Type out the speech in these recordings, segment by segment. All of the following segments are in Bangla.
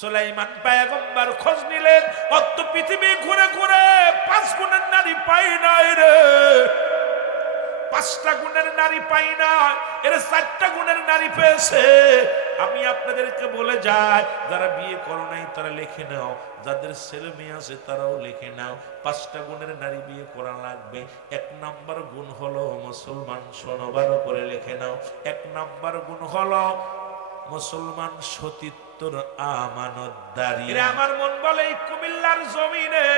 সুলাইমান পয়গম্বর খোঁজ নিলেন, অত পৃথিবী ঘুরে ঘুরে 5 গুণের নারী পাই নাই রে, 5টা গুণের নারী পাই না, এর 4টা গুণের নারী পেয়েছে। আমি আপনাদেরকে বলে যাই, যারা বিয়ে করো নাই তারা লিখে নাও, যাদের ছেলে মেয়ে আছে তারাও লিখে নাও, 5টা গুণের নারী বিয়ে করা লাগবে। 1 নাম্বার গুণ হলো মুসলমান, শোনো ভালো করে লিখে নাও। 1 নাম্বার গুণ হলো মুসলমান সতীত্বর আমানতদারি। আমার মন বলে এই কুমিল্লার জমিনে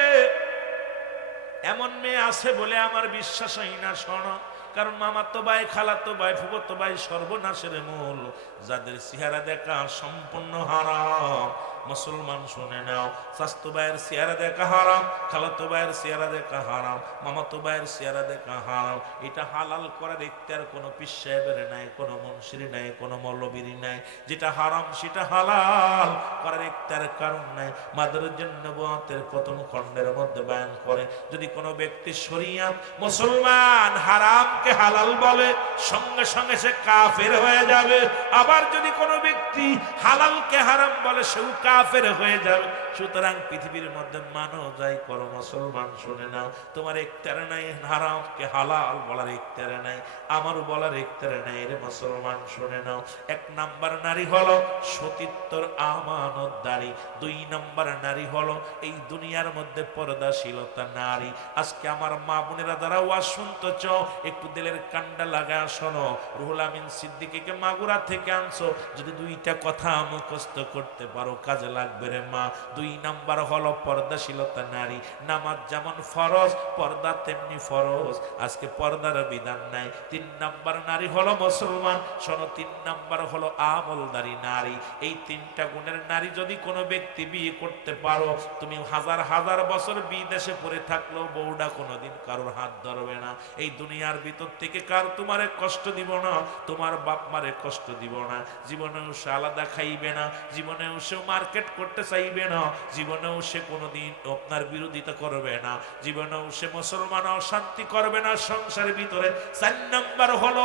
এমন মেয়ে আছে বলে আমার বিশ্বাস হয় না। শোনো, কারণ মামাতো ভাই, খালাতো ভাই, ফুফাতো ভাই সর্বনাশের মূল, যাদের চেহারা দেখা সম্পূর্ণ হারাম। মুসলমান শুনে নাও, স্বাস্থ্য ভাইয়ের চেহারা দেখা হারাম, খালাতো ভাইয়ের চেহারা দেখা হারাম, মামাতো ভাইয়ের চেহারা দেখা হারাম। এটা হালাল করার ইখতিয়ার কোনো পীর সাহেবের নাই, কোনো মুন্সির নাই, কোনো মৌলবীর নাই। যেটা হারাম সেটা হালাল করার ইখতিয়ার কারণ নাই। মাদরুজ্জান নবুয়তের প্রথম খণ্ডের মধ্যে বয়ান করে, যদি কোনো ব্যক্তি শরিয়াত মুসলমান হারামকে হালাল বলে, সঙ্গে সঙ্গে সে কাফের হয়ে যাবে। আবার যদি কোনো ব্যক্তি হালালকে হারাম বলে, সেও কাফের হয়ে যাবে। সুতরাং পৃথিবীর মধ্যে মানো যাই করো, মুসলমান শুনে নাও, তোমার ইখতিয়ার নাই হারামকে হালাল বলার, ইখতিয়ার নাই আমারও বলার, ইখতিয়ার নাই রে মুসলমান শুনে নাও। 1 নাম্বার নারী হলো সতীত্বর আমানতদারি। 2 নাম্বার নারী হলো এই দুনিয়ার মধ্যে পর্দাশীলতা নারী। আজকে আমার মা বোনেরা যারা ওয়াজ শুনতেছ, একটু দিলের কান্ডা লাগায় শোনো। রুহুল আমিন সিদ্দিকীকে মাগুরা থেকে আনছো, যদি 2টা কথা মুখস্থ করতে পারো কাজে লাগবে রে মা। 2 নাম্বার হলো পর্দাশীলতা নারী। নামাজ যেমন ফরজ, পর্দা তেমনি ফরজ। আজকে পর্দার বিধান নাই। 3 নাম্বার নারী হলো মুসলমান। শোনো, 3 নাম্বার হলো আমলদারি নারী। এই 3টা গুণের নারী যদি কোনো ব্যক্তি বিয়ে করতে পারো, তুমি হাজার হাজার বছর বিদেশে পড়ে থাকলেও বউটা কোনোদিন কারোর হাত ধরবে না। এই দুনিয়ার ভিতর থেকে কার তোমারে কষ্ট দিব না, তোমার বাপ মারে কষ্ট দিব না। জীবনেও সে আলাদা খাইবে না, জীবনেও সে মার্কেট করতে চাইবে না, জীবনেও সে কোনোদিন আপনার বিরোধিতা করবে না, জীবনেও সে মুসলমান অশান্তি করবে না সংসারের ভিতরে। 4 নাম্বার হলো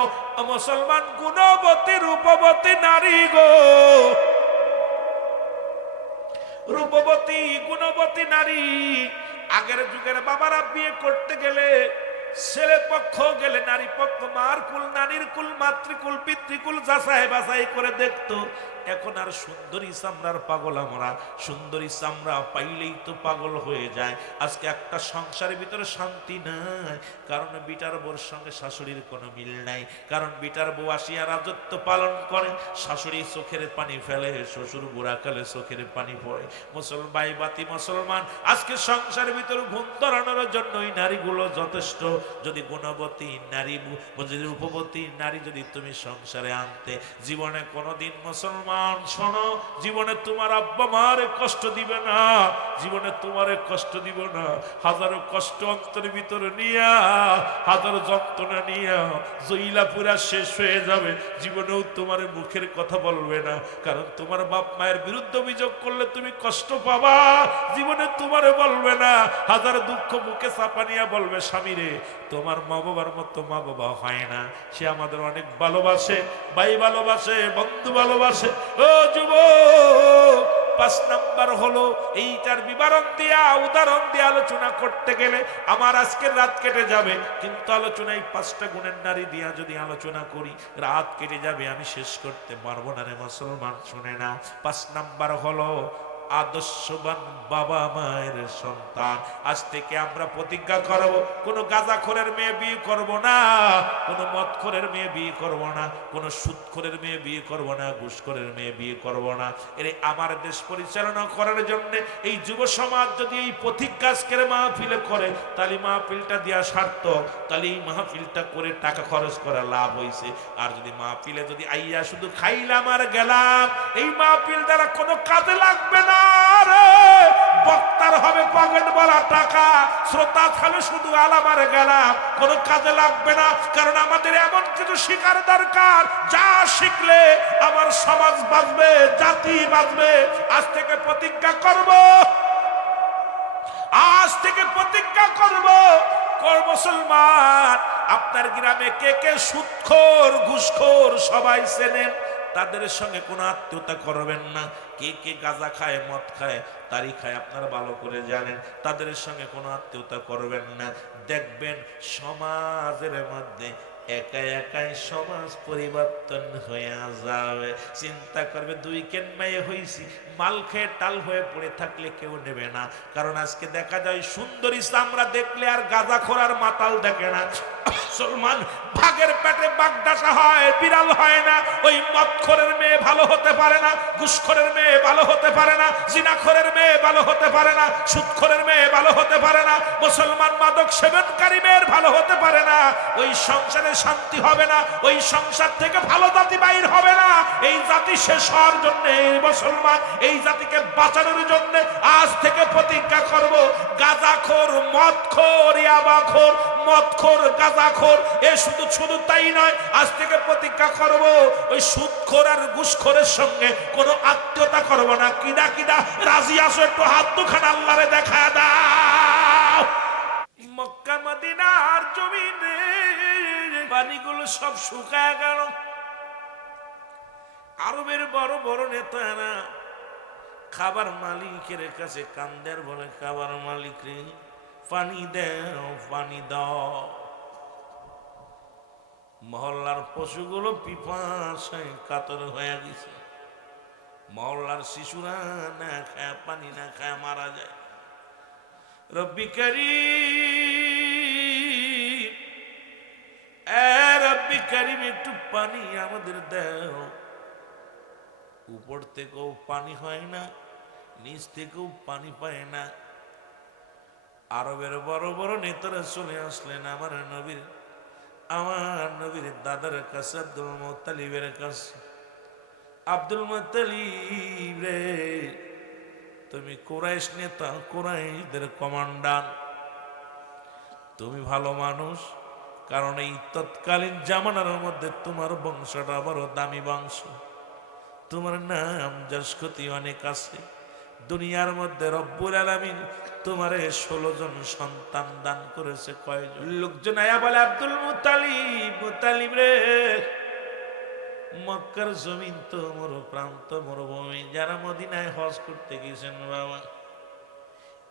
মুসলমান গুণবতী রূপবতী নারী গো, রূপবতী গুণবতী নারী। আগের যুগের বাবারা বিয়ে করতে গেলে, ছেলে পক্ষ গেলে নারী পক্ষ মার কুল, নারীর কুল, মাতৃকুল, পিতৃকুল যাচাই বাছাই করে দেখতো। এখন আর সুন্দরী চামড়ার পাগল আমরা, সুন্দরী চামড়া পাইলেই তো পাগল হয়ে যায়। আজকে একটা সংসারের ভিতরে শান্তি নাই, কারণ বিটার বউর সঙ্গে শাশুড়ির কোনো মিল নাই। কারণ বিটার বউ আসিয়া রাজত্ব পালন করে, শাশুড়ি চোখের পানি ফেলে, শ্বশুর বুড়াকালে চোখের পানি পড়ে। মুসলমান বাতি মুসলমান, আজকে সংসারের ভিতরে ঘুম ধরানোর জন্য ওই নারীগুলো যথেষ্ট। যদি গুণবতী নারী, যদি রূপবতী নারী যদি তুমি সংসারে আনতে, জীবনে কোনোদিন মুসলমান শোনো, জীবনে তোমার আব্বা মারে কষ্ট দিবে না, জীবনে তোমারে কষ্ট দিব না। হাজারো কষ্ট অন্তরের ভিতরে নিয়া, হাজারো যন্ত্রণা নিয়া জইলা পুরা শেষ হয়ে যাবে, জীবনেও তোমার মুখের কথা বলবে না। কারণ তোমার বাপ মায়ের বিরুদ্ধে অভিযোগ করলে তুমি কষ্ট পাবা, জীবনে তোমারে বলবে না। হাজার দুঃখ মুখে চাপা নিয়া বলবে, স্বামীরে তোমার মা বাবার মতো মা বাবা হয় না, সে আমাদের অনেক ভালোবাসে, ভাই ভালোবাসে, বন্ধু ভালোবাসে। ও যুবক, 5 নাম্বার হলো এইটার বিবরণ দিয়া, উদাহরণ দিয়ে আলোচনা করতে গেলে আমার আজকের রাত কেটে যাবে, কিন্তু আলোচনায় 5টা গুণের নারী দিয়া যদি আলোচনা করি রাত কেটে যাবে, আমি শেষ করতে পারবো না রে মুসলমান শুনে না। 5 নাম্বার হলো আদর্শবান বাবা মায়ের সন্তান। আজ থেকে আমরা প্রতিজ্ঞা করব, কোনো গাঁজাখোরের মেয়ে বিয়ে করব না, কোনো মদখোরের মেয়ে বিয়ে করব না, কোনো সুদখোরের মেয়ে বিয়ে করব না, ঘুষখোরের মেয়ে বিয়ে করব না। এর আমার দেশ পরিচালনা করার জন্য এই যুব সমাজ যদি এই প্রতিজ্ঞা আজকের মাহফিলে করে, তাহলে মাহফিলটা দেওয়া সার্থক, তাহলে এই মাহফিলটা করে টাকা খরচ করা লাভ হয়েছে। আর যদি মাহফিলে যদি আইয়া শুধু খাইলাম আর গেলাম, এই মাহফিল দ্বারা কোনো কাজে লাগবে না। বক্তার হবে পকেট বলা টাকা, শ্রোতা খালে শুধু আলামার গেলাম, কোনো কাজে লাগবে না। কারণ আমাদের এমন কিছু শিখার দরকার, যা শিখলে আমার সমাজ বাঁচবে, জাতি বাঁচবে। আজ থেকে প্রতিজ্ঞা করব, আজ থেকে প্রতিজ্ঞা করব, মুসলমান আপনার গ্রামে কে কে সুদখোর ঘুষখোর সবাই চেনেন? তাদের সঙ্গে কোনো আত্মীয়তা করবেন না। কে কে গাঁজা খায়, মদ খায়, তারি খায় আপনারা ভালো করে জানেন। তাদের সঙ্গে কোনো আত্মীয়তা করবেন না। দেখবেন সমাজের মধ্যে একা একাই সমাজ পরিবর্তন হয়ে যাবে। চিন্তা করবে দুই কেন মেয়ে হইছি, মাল খেয়ে টাল হয়ে পড়ে থাকলে কেউ নেবে না। কারণ আজকে দেখা যায় সুন্দরী চামড়া দেখলে আর গাঁজাখোর আর মাতাল দেখে না। মুসলমান ভাগের পেটে বাগদাসা হয়, বিড়াল হয় না। ওই মদখোরের মেয়ে ভালো হতে পারে না, ঘুষখোরের মেয়ে ভালো হতে পারে না, জিনাখোরের মেয়ে ভালো হতে পারে না, সুদখোরের মেয়ে ভালো হতে পারে না, মুসলমান মাদক সেবনকারী মেয়ের ভালো হতে পারে না। ওই সংসারে শান্তি হবে না, ওই সংসার থেকে ভালো জাতি বাইর হবে না। এই জাতি শেষ হওয়ার জন্য মুসলমান এই জাতিকে বাঁচানোর জন্য আজ থেকে প্রতিজ্ঞা করব, গাঁজাখোর, মদখোর, ইয়াবাখোর, মদখোর, গাঁজাখোর, এ শুধু শুধু তাই নয়, আজ থেকে প্রতিজ্ঞা করব ওই সুদখোর আর ঘুষখোরের সঙ্গে কোনো আত্মীয়তা করব না। কিডা কিডা রাজি আসো একটু হাত দুখানা আল্লাহরে দেখা দাও। মক্কা মদিনার জমিনে পানিগুলো সব শুকায় গেল। আরবের বড় বড় নেতারা খাবার মালিকের কাছে কান্দের বলে, খাবার মালিক রে পানি দাও, পানি দাও। মহল্লার পশুগুলো পিপাসায় কাতর হয়ে গেছে। মহল্লার শিশুরা না খায়, পানি না খায় মারা যায়। রব্বি কারীম, রব্বি কারীম একটু পানি আমাদের দাও। উপর থেকেও পানি হয় না, নিচ থেকেও পানি পায় না। আরবের বড় বড় নেতারা চলে আসলেন আমার নবীর দাদার কাছে, আব্দুল মুত্তালিবের কাছে। আব্দুল মুত্তালিব রে, তুমি কুরাইশ নেতা, কুরাইশদের কমান্ডার, তুমি ভালো মানুষ। কারণ এই তৎকালীন জামানার মধ্যে তোমার বংশটা বড় দামি বংশ। তোমার নাম যশকতি অনেক আছে। দুনিয়ার মধ্যে রব্বুল আলামিন তোমারে 16 জন সন্তান দান করেছে। কয়জন? লোকজন আয়া বলে, আব্দুল মুত্তালিব রে, মক্কার জমিন তো প্রান্ত মরুভূমি। যারা মদিনায় হজ করতে গেছেন বাবা,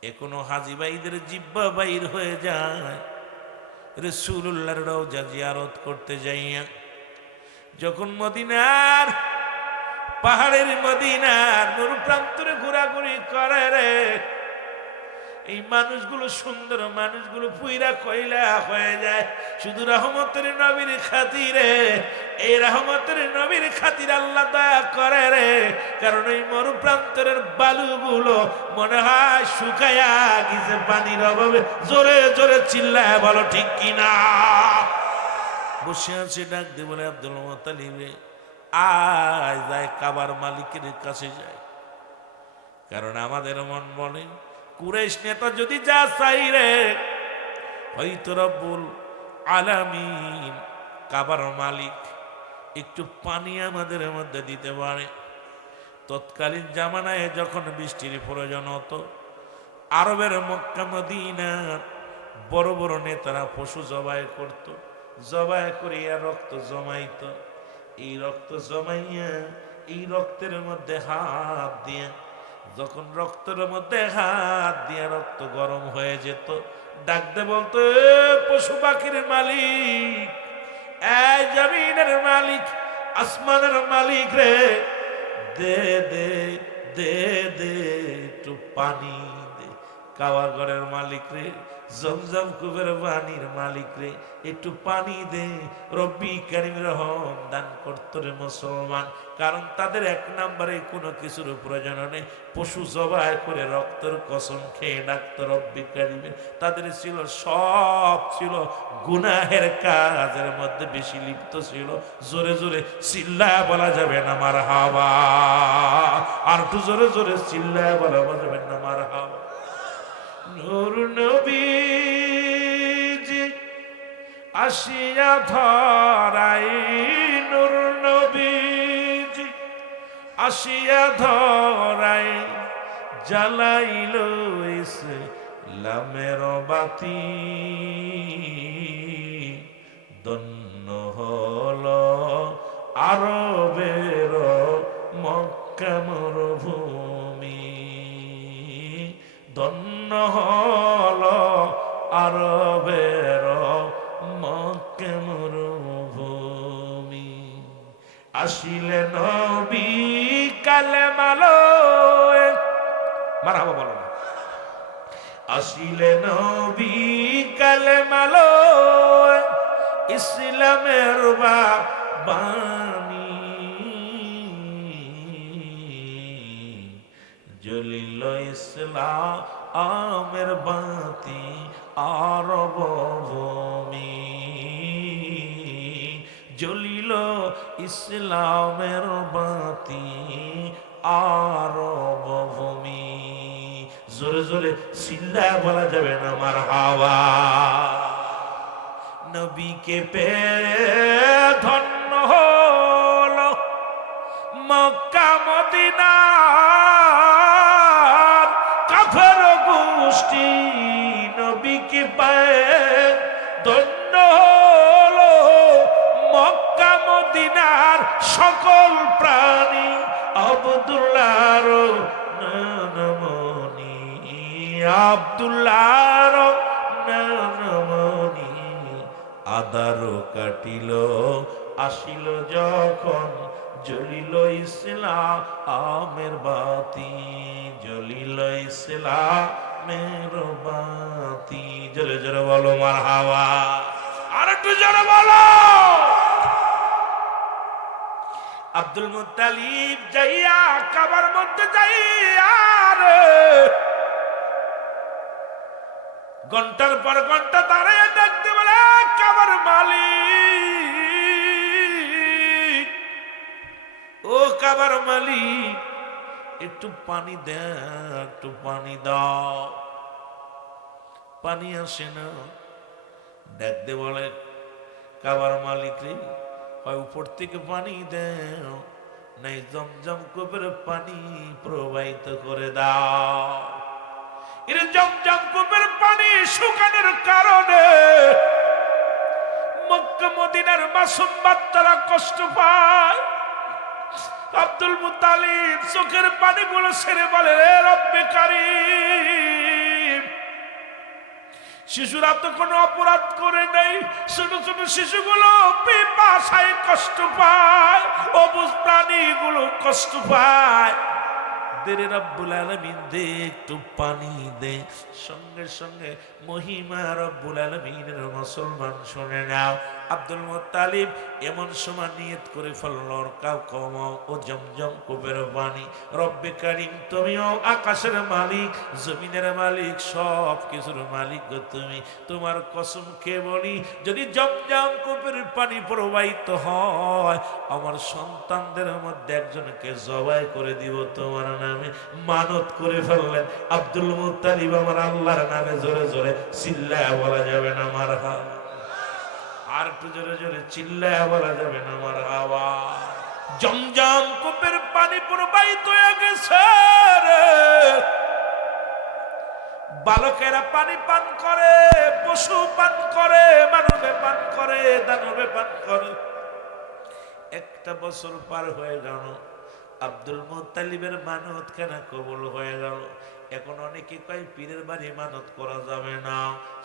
এখনো হাজী ভাইদের জিব্বা বাইর হয়ে যায় রাসূলুল্লাহর রওজা জিয়ারত করতে যাইয়া। যখন মদিনার পাহাড়ের মদিনার মরু প্রান্তরে ঘোরাঘুরি করে রে, এই মানুষগুলো সুন্দর মানুষগুলো পুইরা কইলা হয়ে যায়। শুধু রহমতের নবীর খাতিরে, এই রহমতের নবীর খাতির আল্লাহ দয়া করে রে। কারণ এই মরু প্রান্তরের বালুগুলো মনে হয় শুকায়া গেছে পানির অভাবে। জোরে জোরে চিল্লায় বলো ঠিক কিনা। বসে আছে, ডাক দিয়ে বলে, আব্দুল মুত্তালিব রে, আয় যায় কাবার মালিকের কাছে যায়। কারণ আমাদের মন বলে, কুরাইশ নেতা যদি যা চাই রে, হয়তো রব্বুল আলামিন কাবার মালিক একটু পানি আমাদের মধ্যে দিতে পারে। তৎকালীন জামানায় যখন বৃষ্টির প্রয়োজন হতো, আরবের মক্কা মদিনার বড় বড় নেতারা পশু জবাই করত, জবাই করিয়া রক্ত জমাইত। এই রক্ত জমাইয়া এই রক্তের মধ্যে হাত দিয়ে, যখন রক্তের মধ্যে হাত দিয়ে রক্ত গরম হয়ে যেত, ডাকতে বলতো, পশু পাখির মালিক, এই জমিনের মালিক, আসমানের মালিক রে, দে দে দে দে একটু পানি দে। কাওয়া ঘরের মালিক রে, জমজম কুবের পানির মালিক রে, একটু পানি দে। রব্বি কারীম রহম দান করতো রে মুসলমান। কারণ তাদের এক নম্বরে কোনো কিছুর প্রয়োজন নেই, পশু জবাই করে রক্তের কসম খেয়ে ডাকতো রব্বি কারীমে। তাদের ছিল সব ছিল গুনাহের কাজের মধ্যে বেশি লিপ্ত ছিল। জোরে জোরে চিল্লায় বলা যাবে না মারহাবা, আর একটু জোরে জোরে চিল্লায় বলা যাবে না মারহাবা। নূর নবীজি আসিয়া ধরাই, নূর নবীজি আসিয়া ধরাই, জ্বালাইল ইসলামের বাতি। ধন্য হল আরবের মক্কা মরুভূমি, ধন্য হলো আরবের মক্কা মরুভূমি। আসিলে নবী কালেমালো, মারহাবা বলো না। আসিলে নবী কালেমালো, ইসলামের বাণী, জ্বলিল ইসলামের বাতি আরব ভূমি, জ্বলিল ইসলামের বাতি আরব ভূমি। জোরে জোরে চিল্লায় বলা যাবে না মারহাবা। নবীকে পেয়ে ধন্য হলো মক্কা মদিনার কাফের গোষ্ঠী, নবীকে পেয়ে ধন্য হলো মক্কা মদিনার সকল প্রাণী। আব্দুল্লাহর নানমনি, আব্দুল্লাহর নানমনি, আদারো কাটিল আসিল যখন, জ্বলিল ইসলামের বাতি, জ্বলিল ইসলামের বাতি। জোরে জোরে বলো মারহাবা, আর একটু জোরে বলো। আব্দুল মুত্তালিব যাইয়া কাবার মধ্যে যাইয়া ঘন্টার পর ঘন্টা দাঁড়িয়ে দেখতে বলে, কাবার মালিক, ও কাবার মালিক, একটু পানি দে, একটু পানি দাও। পানি আসে না। দেখতে বলে কাবার মালিক রে, উপর থেকে পানি দেও, নাই জমজম কূপের পানি প্রবাহিত করে দাও। এর জমজম কূপের পানি শুকানোর কারণে মক্কা মদিনার মাসুম বাচ্চারা কষ্ট পায়। আব্দুল মুত্তালিব চোখের পানিগুলো ছেড়ে বলে, রে রব্বে কারীম, শিশুরা তো কোনো অপরাধ করে নাই, ছোট ছোট শিশুগুলো পিপাসায় কষ্ট পায়, অবুঝ প্রাণীগুলো কষ্ট পায়। দেরে রব্বুল আলামিন দে, একটু পানি দে। সঙ্গে সঙ্গে মহিমা রব্বুল আলামিনের মুসলমান শুনে নাও। আব্দুল মুত্তালিব এমন সময় নিয়ত করে ফেলল, কাউ কমাও ও জমজম কূপের পানি। রব্বে কারীম, তুমিও আকাশের মালিক, জমিনের মালিক, সব কিছুর মালিক গো তুমি। তোমার কসম কে বলি, যদি জমজম কূপের পানি প্রবাহিত হয়, আমার সন্তানদের মধ্যে একজনকে জবাই করে দিব তোমার নামে। মানত করে ফেললেন আব্দুল মুত্তালিব আমার আল্লাহর নামে। জোরে জোরে চিল্লায়া বলা যাবে না মারহাবা, আর একটু জোরে জোরে চিল্লায়া বলা যাবে না মারহাবা। জমজম কূপের পানি প্রবাহিত হয়ে গেছে রে। বালকেরা পানি পান করে, পশু পান করে, মানবে পান করে, দানবে পান করে। একটা বছর পার হয়ে গেল, আব্দুল মুত্তালিবের মানত কেন কবুল হয়ে গেল? এখন অনেকে কয় পীরের বাড়ি মানত করা যাবে না,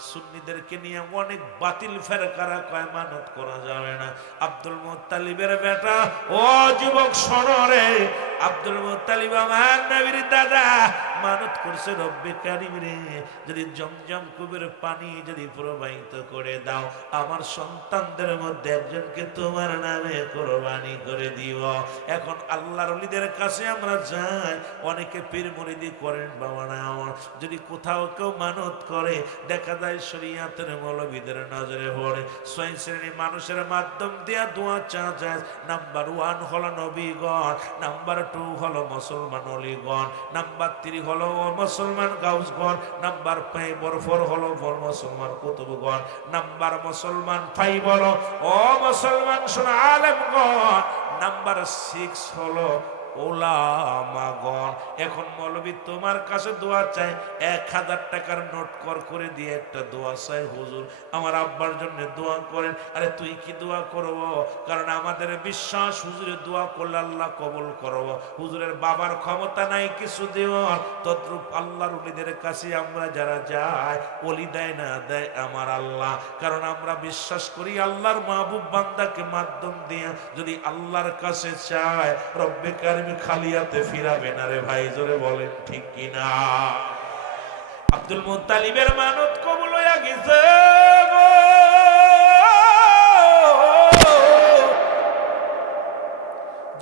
সুন্নিদেরকে নিয়ে অনেক বাতিল ফেরকারা কয় মানত করা যাবে না। আব্দুল মুত্তালিবের বেটা, ও যুবক শোনো রে, আব্দুল মুত্তালিব আমার নবীর দাদা মানত করছে, রব্বে কারীম রে, যদি জমজম কূপের পানি যদি প্রবাহিত করে দাও, আমার সন্তানদের মধ্যে একজনকে তোমার নামে কোরবানি করে দিব। এখন আল্লাহর ওলিদের কাছে আমরা যাই, অনেকে পীর মুরিদি করেন বাবা না আমার। যদি কোথাও কেউ মানত করে, দেখা যায় শরীয়তের মৌলবীদের নজরে পড়ে। 6 শ্রেণী মানুষের মাধ্যম দিয়া দোয়া চা যায়। নাম্বার 1 হলো নবীগণ, নাম্বার 2 হলো মুসলমান ওলিগণ, নাম্বার 3 হলো মুসলমান গাউসগণ, নাম্বার 4 হলো মুসলমান কুতুবগণ, নাম্বার মুসলমান 5 হলো ও মুসলমান শোনা আলেমগণ, নাম্বার 6 হলো ওলামাগণ। এখন মৌলবী তোমার কাছে দোয়া চাই, 1000 টাকার নোট করে দিয়ে একটা দোয়া চাই, হুজুর আমার আব্বার জন্য দোয়া করেন। আরে তুই কি দোয়া করব? কারণ আমাদের বিশ্বাস হুজুরের দোয়া করলে আল্লাহ কবুল করব। হুজুরের বাবার ক্ষমতা নাই কিছু দেওয়ার, তদ্রূপ আল্লাহর ওলিদের কাছে আমরা যারা যাই, ওলি দেয় না দেয় আমার আল্লাহ। কারণ আমরা বিশ্বাস করি আল্লাহর মাহবুব বান্দাকে মাধ্যম দিয়ে যদি আল্লাহর কাছে চায়, রব্বে কারিম খালিয়াতে ফিরাবে না রে ভাই, জোরে বলেন ঠিক কিনা? আব্দুল মুত্তালিবের মানত কবুল হইয়া গেছে গো।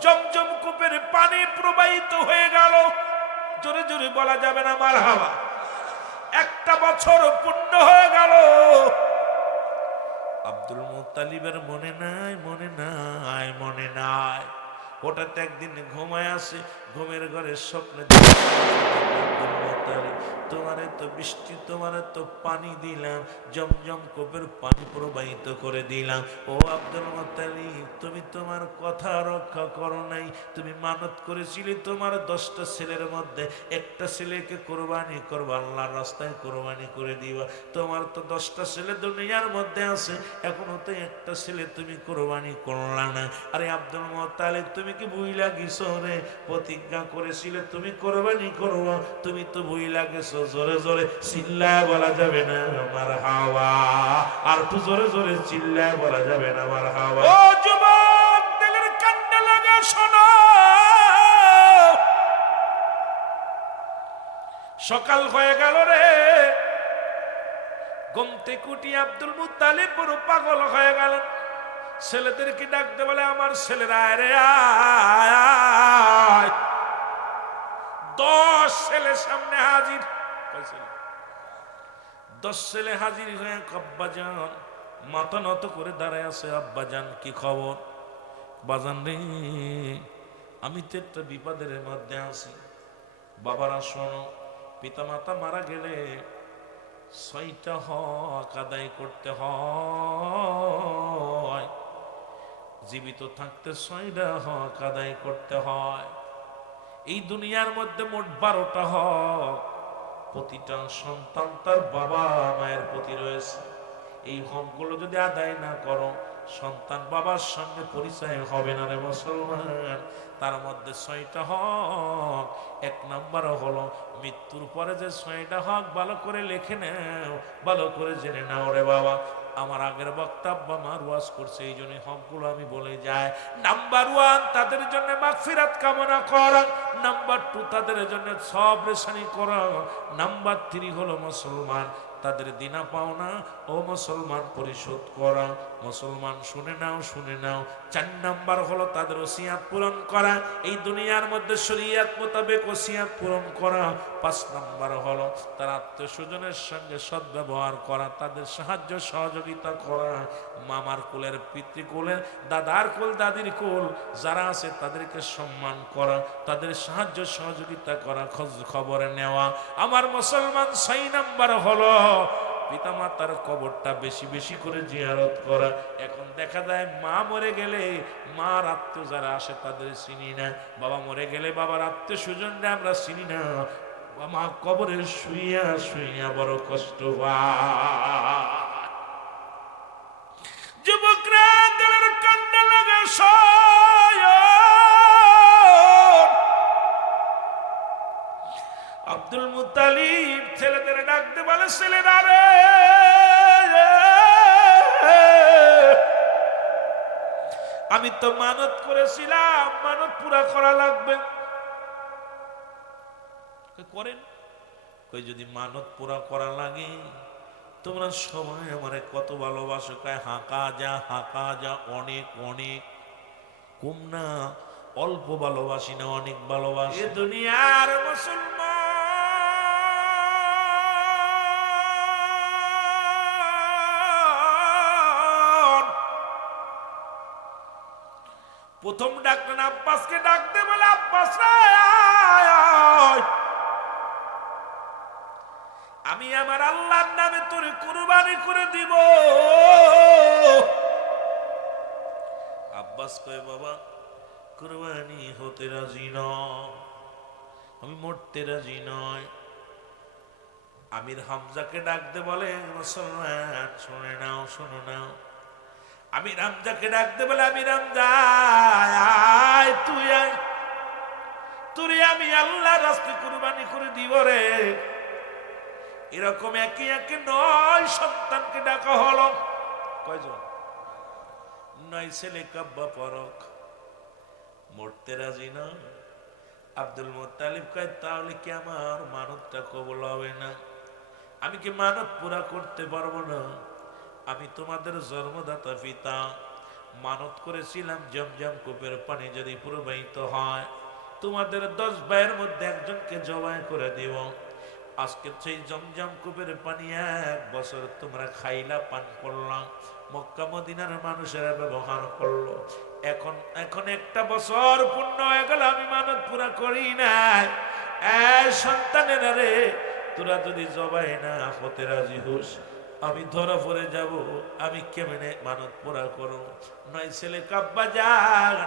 জমজম কূপের পানি প্রবাহিত হয়ে গেল, জোরে জোরে বলা যাবে না মারহাবা। 1 বছর পূর্ণ হয়ে গেল। আব্দুল মুত্তালিবের মনে নাই, মনে নাই, মনে নাই। হঠাৎ একদিন ঘুমায় আসে, ঘুমের ঘরে স্বপ্নে আব্দুল মুত্তালিব, তোমারে তো বৃষ্টি, তোমারে তো পানি দিলাম, জমজম কূপের পানি প্রবাহিত করে দিলাম। ও আব্দুল মুত্তালিব, তুমি তোমার কথা রক্ষা করো নাই। তুমি মানত করেছিলে তোমার 10টা ছেলের মধ্যে একটা ছেলেকে কোরবানি করবা, আল্লাহর রাস্তায় কোরবানি করে দিবা। তোমার তো 10টা ছেলে দুনিয়ার মধ্যে আছে, এখনো তো একটা ছেলে তুমি কোরবানি করলা না। আরে আব্দুল মুত্তালিব, তুমি কি ভুইলা গেছো রে? প্রতিজ্ঞা করেছিলে তুমি কোরবানি করবা, তুমি তো ভুইলা গেছো। জোরে জোরে চিল্লায় বলা যাবে না মারহাবা। আর একটু জোরে জোরে চিল্লায় বলা যাবে না মারহাবা। ও যুবক, দিলের কান্না লাগা শোনো। সকাল হয়ে গেল রে। ঘুমতে কুটি আব্দুল মুত্তালিব পুরো পাগল হয়ে গেলেন। ছেলেদেরকে ডাকতে বলে, আমার ছেলেরা রে আয়। 10 ছেলে সামনে হাজির। 10 ছেলে হাজির হয়ে আব্বাজান মাথা নত করে দাঁড়ায় আছে। আব্বাজান কি খবর? বাজান রে, আমি তো একটা বিপদের মধ্যে আছি। বাবারা শোনো, পিতা মাতা মারা গেলে 6টা হক আদায় করতে হয়, জীবিত থাকতে 6টা হক আদায় করতে হয়। এই দুনিয়ার মধ্যে মোট 12টা হক প্রতিটা সন্তান তার বাবা মায়ের প্রতি রয়েছে। এই হকগুলো যদি আদায় না করো, সন্তান বাবার সঙ্গে পরিচয় হবে না রে মুসলমান। তার মধ্যে 6টা হক। 1 নাম্বার হলো মৃত্যুর পরে যে 6টা হক ভালো করে লিখে নাও, ভালো করে জেনে নাও রে বাবা। আমার আগের বক্তব্য আমার ওয়াজ করছে, এই জন্য হকগুলো আমি বলে যাই। নাম্বার 1 তাদের জন্য মাগফিরাত কামনা করা। নাম্বার 2 তাদের জন্য সব রেশানি করা। নাম্বার 3 হলো মুসলমান তাদের দিনা পাওনা ও মুসলমান পরিশোধ করা। মুসলমান শুনে নাও, শুনে নাও। 4 নাম্বার হলো তাদের ওসিয়াত পূরণ করা, এই দুনিয়ার মধ্যে শরীয়ত মোতাবেক ওসিয়াত পূরণ করা। 5 নাম্বার হলো তার আত্মীয় স্বজনের সঙ্গে সদ্ব্যবহার করা, তাদের সাহায্য সহযোগিতা করা। মামার কুলের, পিতৃকুলের, দাদার কুল, দাদির কুল যারা আছে তাদেরকে সম্মান করা, তাদের সাহায্য সহযোগিতা করা, খোঁজ খবর নেওয়া। আমার মুসলমান 6 নাম্বার হলো পিতামাতার কবরটা বেশি বেশি করে জিয়ারত করা। এখন দেখা যায় মা মরে গেলে মার আত্মীয় যারা আসে তাদের চিনি না, বাবা মরে গেলে বাবার আত্মীয় স্বজনরা আমরা চিনি না। মা কবরে শুইয়া শুইয়া বড় কষ্ট পায়। যুবকরা দিলের কান্না লাগে আব্দুল মুত্তালিব ছেলেদের ডাকতে বলে, ছেলেরা রে, আমি তো মানত করেছিলাম, মানত পুরা করা লাগবে। করেন কই, যদি মানত পুরা করা লাগে, তোমরা সবাই আমারে কত ভালোবাসো। কয় হাঁকা যা, হাঁকা যা, অনেক অনেক। কম না, অল্প ভালোবাসি না, অনেক ভালোবাসি। দুনিয়ার মুসলমান প্রথম ডাকলেন আব্বাসকে, ডাকতে বলে, আব্বাস আমি আমার আল্লাহর নামে তোরে কুরবানি করে দিব। আব্বাস কয়, বাবা কুরবানি হতে রাজি নয়, আমি মরতে রাজি নয়। আমির হামজাকে ডাক দে বলে, মুসলমান শুনে নাও, শোনো নাও। আমির হামজাকে ডাক দে বলে, আমির হামজা আয়, তুই আয়, তুই আমি আল্লাহ রাস্তায় কুরবানি করে দিব রে। এরকম একে একে 9 সন্তানকে ডাকা হলো। কয়জন? 9 ছেলে কাব্বা পরক, মরতে রাজি না। আব্দুল মুত্তালিব কয়, তাহলে কি আমার মানতটা কবুল হবে না? আমি কি মানত পুরা করতে পারবো না? আমি তোমাদের জন্মদাতা পিতা, মানত করেছিলাম জমজম কূপের পানি যদি প্রবাহিত হয় তোমাদের 10 ভাইয়ের মধ্যে একজনকে জবাই করে দিব। আজকে সেই জমজম কূপের পানি 1 বছর তোমরা খাইলা, পান করলাম, মক্কা মদিনার মানুষেরা ব্যবহার করলো। এখন 1টা বছর পূর্ণ হয়ে গেল, আমি মানত পুরা করি নাই। সন্তানেরা রে, তোরা যদি জবাই না হতে রাজি হোস, আমি ধরা পড়ে যাব। আমি কেমনে মানত পুরা করব? 9 ছেলে কাব্বা যান,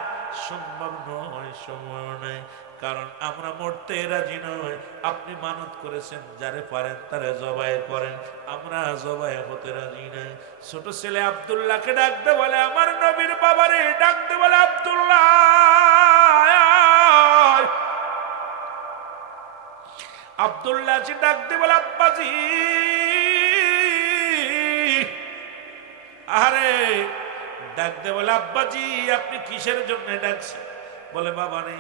সম্ভব নয়, সময় নাই। কারণ আমরা মরতে রাজি নয়। আপনি মানত করেছেন, যারে পারেন তারে জবাই করেন, আমরা জবাই হতে রাজি নাই। ছোট ছেলে আব্দুল্লাহকে ডাকতে বলে, আমার নবীর বাবারে ডাকতে বলে, আব্দুল্লাহ। আব্দুল্লাহ ডাকতে বলে, আব্বাজি। আরে ডাকতে বলে, আব্বাজি আপনি কিসের জন্য ডাকছেন? বলে, বাবা রে,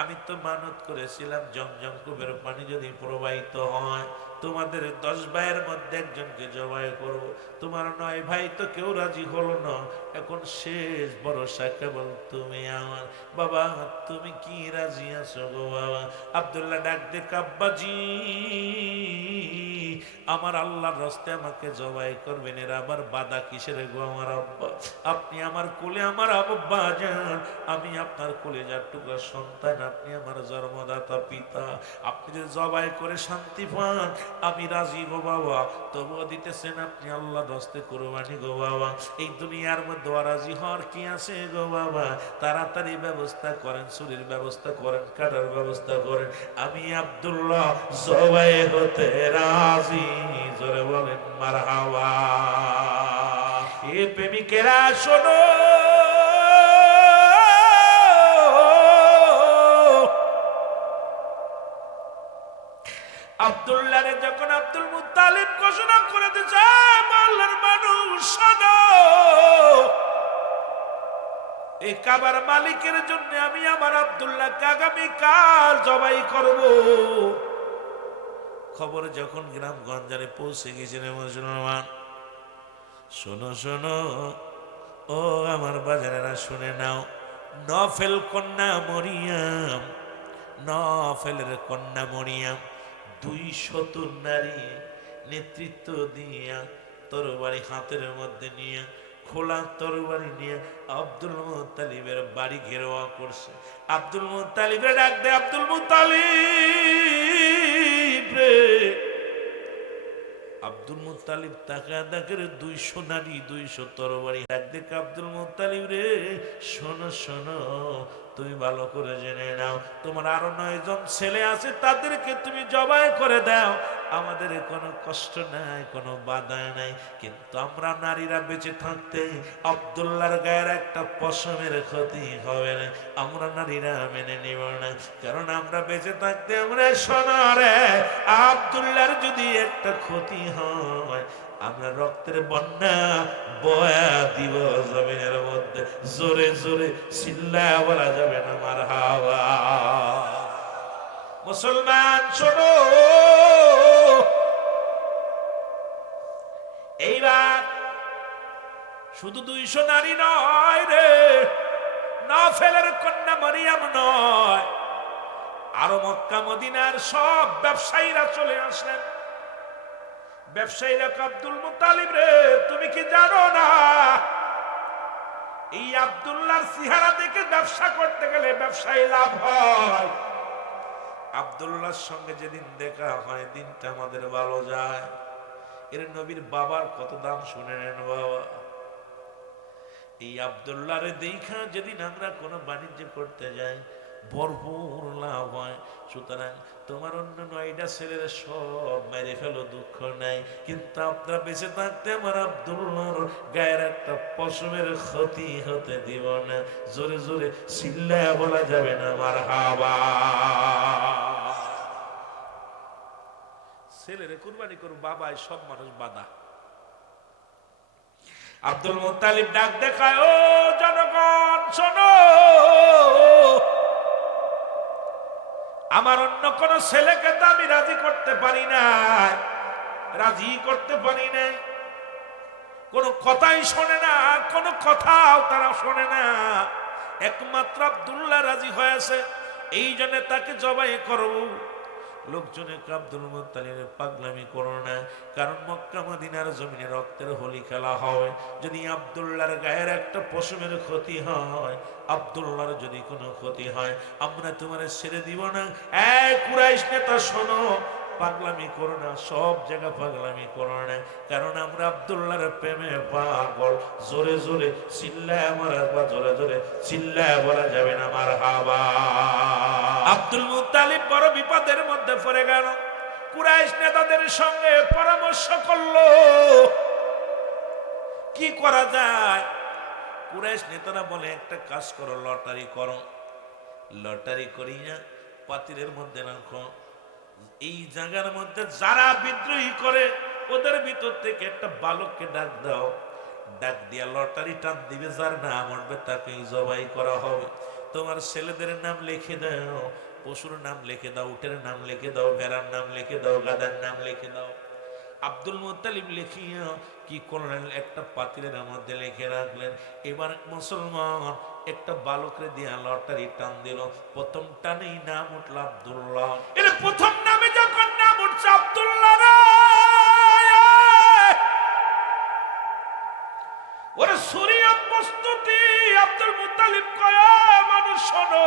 আমি তো মানত করেছিলাম জমজম কূপের পানি যদি প্রবাহিত হয় তোমাদের 10 ভাইয়ের মধ্যে একজনকে জবাই করব। তোমার 9 ভাই তো কেউ রাজি হলো না। এখন শেষ ভরসা কেবল তুমি আমার। বাবা তুমি কি রাজি আছো গো বাবা? আব্দুল্লাহ ডাক দে, আব্বাজি আমার আল্লাহর রাস্তায় আমাকে জবাই করবেন, এর আবার বাধা কিসের গো আমার আব্বা? আপনি আমার কোলে আমার আব্বা যান, আমি আপনার কলেজার টুকরা সন্তান, আপনি আমার জন্মদাতা পিতা। আপনি যে জবাই করে শান্তি পান আমি রাজি গো বাবা। তবুও দিতেছেন আপনি আল্লাহর রাস্তায় কুরবানি গো বাবা। এই দুনিয়ার মধ্যে রাজি হওয়ার কি আছে গো বাবা? তাড়াতাড়ি ব্যবস্থা করেন, চুরির ব্যবস্থা করেন, কাটার ব্যবস্থা করেন। আমি আব্দুল্লাহ জবাই হতে রাজি। জোরে বলেন মারহাবা। এ প্রেমিকেরা শোনো, আব্দুল্লাহরে যখন আব্দুল মুত্তালিব ঘোষণা করে দিয়েছে, আল্লাহর মানুষ শোনো, এই কাবার মালিকের জন্য আমি আমার আব্দুল্লাহকে আগামীকাল জবাই করব। খবর যখন গ্রামগঞ্জে পৌঁছে গেছিল, মুসলমান শোনো শোনো, ও আমার বাজারেরা শুনে নাও। নফেল কন্যা মরিয়াম, নফেলের কন্যা মরিয়াম 200 নারী নেতৃত্ব দিয়া তরবারি হাতের মধ্যে নিয়ে, খোলা তরবারি নিয়ে আব্দুল মুত্তালিবের বাড়ি ঘেরাও করছে। আব্দুল মুত্তালিবের ডাক দে, আব্দুল মুত্তালিব রে। আব্দুল মুত্তালিব তাকা দেখে 200 নারী, 200 তরবারি। ডাক দে, আব্দুল মুত্তালিব রে, শোনো শোনো, তুমি ভালো করে জেনে নাও, তোমার আরো 9 জন ছেলে আছে, তাদেরকে তুমি জবাই করে দাও। আমাদের কোনো কষ্ট নাই, কোনো বাধা নাই। কিন্তু আমরা নারীরা বেঁচে থাকতে আব্দুল্লাহর গায়ের একটা পশমের ক্ষতি হবে না, আমরা নারীরা মেনে নিব না। কারণ আমরা বেঁচে থাকতে আমরা সোনারে আব্দুল্লাহর যদি একটা ক্ষতি হয়, আমরা রক্তের বন্যা বয়া দিব জমিনের মধ্যে। জোরে জোরে চিল্লায়া বলা যাবে না মারহাবা। মুসলমান শোনো, এইবার শুধু 200 নারী নয় রে, নফেলের কন্যা মরিয়াম নয়, আরো মক্কা মদিনার সব ব্যবসায়ীরা চলে আসলেন। ব্যবসায়ীরা, আব্দুল মুত্তালিব রে, তুমি কি জানো না এই আব্দুল্লাহর চেহারা দেখে ব্যবসা করতে গেলে ব্যবসায়ী লাভ হয়। আব্দুল্লাহর সঙ্গে যেদিন দেখা হয় দিনটা আমাদের ভালো যায়। এর নবীর বাবার কত দাম শুনে নেন বাবা। এই আব্দুল্লাহরে দেখা যেদিন আমরা কোনো বাণিজ্য করতে যাই ভরপুর লাভ হয়। সুতরাং তোমার অন্য 9টা ছেলেরা সব মেরে ফেলো, দুঃখ নাই, কিন্তু আপনারা বেঁচে থাকতে আমার আব্দুল্লাহর গায়ের একটা পশমের ক্ষতি হতে দিব না। জোরে জোরে চিল্লায়া বলা যাবে না মারহাবা। ছেলেরে কুরবানি করু বাবাই, সব মানুষ বাধা। আব্দুল মুত্তালিব ডাক দেখায়, ও জনগণ শোনো, আমার অন্য কোন ছেলেকে তো আমি রাজি করতে পারি না, রাজি করতে পারি নাই। কোন কথাই শোনে না, কোন কথাও তারা শোনে না। একমাত্র আব্দুল্লাহ রাজি হয়েছে, এই জন্য তাকে জবাই করব। লোকজনে আব্দুল মুত্তালিবের পাগলামি করো না, কারণ মক্কা মদিনার জমিনে রক্তের হোলি খেলা হয়। যদি আব্দুল্লাহর গায়ের একটা পশমের ক্ষতি হয়, আব্দুল্লাহর যদি কোনো ক্ষতি হয়, আমরা তোমার ছেড়ে দিব না। এই কুরাইশ নেতা শোনো, পাগলামি করো না, সব জায়গা পাগলামি করো না, কারণ আমরা আব্দুল্লাহর প্রেমে পাগল। জোরে জোরে চিল্লায় আমার, জোরে জোরে চিল্লায় বলা যাবে না মারহাবা। আব্দুল মুত্তালিব বড় বিপদের মধ্যে পড়ে গেল। কুরাইশ নেতাদের সঙ্গে পরামর্শ করলো কি করা যায়। কুরাইশ নেতারা বলে, একটা কাজ করো, লটারি করো, লটারি করি না পাতিলের মধ্যে রাখো, এই জায়গার মধ্যে যারা বিদ্রোহী করে ওদের ভিতর থেকে একটা বালককে ডাক দাও, ডাক দিয়া লটারি টান দিবে, যার নাম উঠবে তাকে জবাই করা হবে। তোমার ছেলেদের নাম লিখে দাও, পশুর নাম লিখে দাও, উটের নাম লিখে দাও, ভেড়ার নাম লিখে দাও, গাধার নাম লিখে দাও। আব্দুল মুত্তালিব লিখিয়া কি করলেন, একটা পাতিলের মধ্যে লিখে রাখলেন। এবার মুসলমান একটা বালকরে দিয়া লটারি টান দিল, প্রথম টানেই নাম উঠল আব্দুল্লাহ। এর প্রথম নামে যখন নাম উঠছে আব্দুল্লাহ, ওরে সুরিয়া প্রস্তুতি। আব্দুল মুত্তালিব কয়, মানুষ শোনো,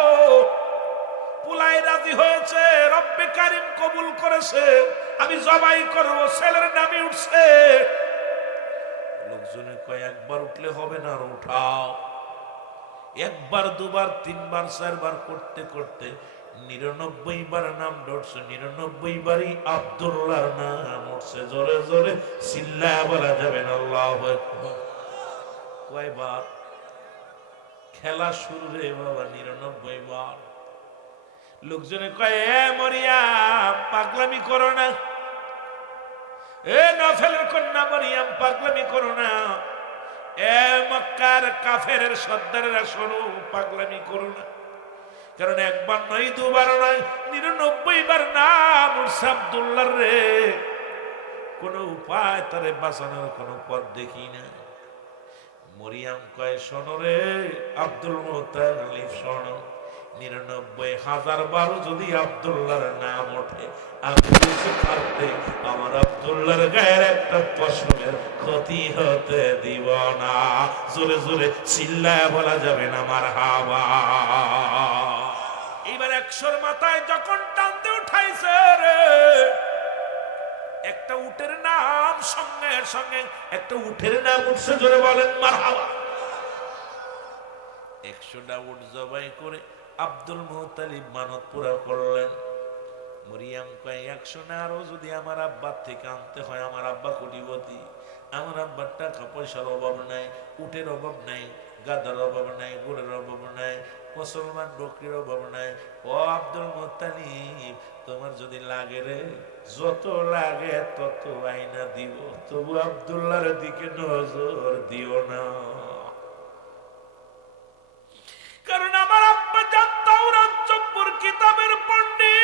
পুলাই রাজি হয়েছে, রব্বে কারিম কবুল করেছে, আমি জবাই করব, ছেলের নামে উঠছে। লোকজনে কয়, একবার উঠলে হবে না, আর উঠাও। একবার, দুবার, তিনবার, চারবার করতে করতে 99 বার নাম ধরছে, 99 বারই আব্দুল্লাহর নাম উঠছে। জোরে জোরে চিল্লায়া বলা যাবে না আল্লাহু আকবার। কয়বার? খেলা শুরু রে বাবা, 99 বার। লোকজনে কয়, এ মরিয়াম পাগলামি করো না, এ নফলের কন্যা মরিয়াম পাগলামি করো না, এ মক্কার কাফেরের সর্দারেরা শোনো, পাগলামি করো না। কারণ একবার নয়, দুবার নয়, 99 বার নাম উঠছে আব্দুল্লাহর রে। কোন উপায় তারে বাঁচানোর কোন পথ দেখি না। মরিয়াম কয়, শোনো রে আব্দুল মুত্তালিব, শোনো, 99,000 বারও যদি আব্দুল্লাহর নাম ওঠে, আমি বেঁচে থাকতে আমার আব্দুল্লাহর গায়ের একটা পশমের ক্ষতি হতে দিব না। জোরে জোরে চিল্লায় বলা যাবে না মারহাবা। এইবার 100-র মাথায় যখন টানতে উঠাইছে রে, একটা উটের নাম, সঙ্গে সঙ্গে একটা উটের নাম উঠছে, জোরে বলেন মারহাবা। 100টা উট জবাই করে আব্দুল মুত্তালিব মানত পুরা করলেন। মরিয়াম কয়, 100 না, আরো যদি আমার আব্বার থেকে আনতে হয়, আমার আব্বা কোটিপতি, আমার আব্বার টাকা পয়সার অভাব নাই, উটের অভাব নাই, গাধার অভাব নাই, গরুর অভাব নাই, মুসলমান বকরির অভাব নাই। ও আব্দুল মুত্তালিব, তোমার যদি লাগে রে, যত লাগে তত আইনা দিব, তবু আব্দুল্লাহর দিকে নজর দিও না। কারণ আমার আব্বা জান তাওরাত জব্বুর কিতাবের পণ্ডিত।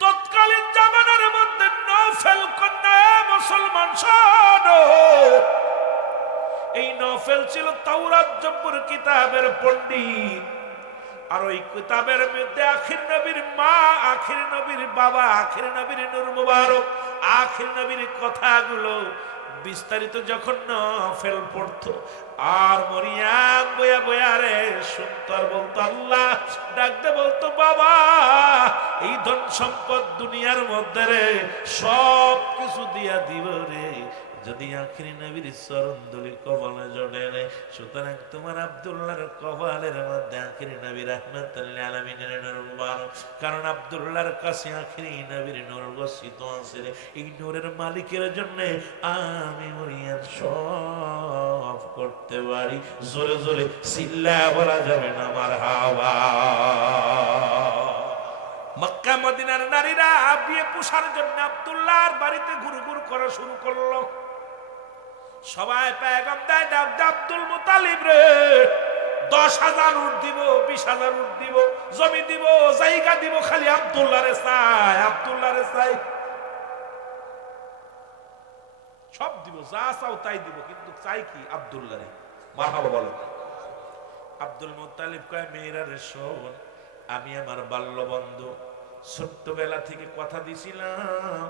তৎকালীন জামানার মধ্যে নফল কন্যা মুসলমান শোনো, এই নফল ছিল তাওরাত জব্বুর কিতাবের পণ্ডিত। আর ওই কিতাবের মধ্যে আখির নবীর মা, আখির নবীর বাবা, আখির নবীর নূর মুবারক, আখির নবীর কথাগুলো বিস্তারিত যখন নফল পড়তো, আর মরিয়াম বয়া বয়া রে শুনতো, আর বলতো আল্লাহ, ডাকতে বলতো, বাবা এই ধন সম্পদ দুনিয়ার মধ্যে রে সব কিছু দিয়া দিব রে, যদি আখিরি নবীর চরণ ধুলি কপালে জড়ে নেয়, সুতরাং তোমার আব্দুল্লাহর কপালের মধ্যে আখিরি নবী রাহমাতুল লিল আলামিনের নূর মুবারক। কারণ আব্দুল্লাহর কাছে আখিরি নবীর নূর গচ্ছিত আছে। এই নূরের মালিকের জন্য আমি মরিয়াম সব করতে পারি। জোরে জোরে চিল্লা বলা যাবে না মারহাবা। মক্কা মদিনার নারীরা বিয়ে পোষার জন্য আব্দুল্লাহর বাড়িতে ঘুরঘুর করা শুরু করলো। সবাই পেগাম দেয়, আব্দুল মুতালিব রে 10,000 উট দিব, 20,000 উট দিব, জমি দিব, জায়গা দিব, খালি আব্দুল্লাহ রে চাই, আব্দুল্লাহ রে চাই, সব দিব, যা চাও তাই দিব, কিন্তু চাই কি আব্দুল্লাহ রে। মারহাবা বলো। আব্দুল মুতালিব কয়, মেয়েরা রে শোন, আমি আমার বাল্য বন্ধু ছোট্টবেলা থেকে কথা দিছিলাম,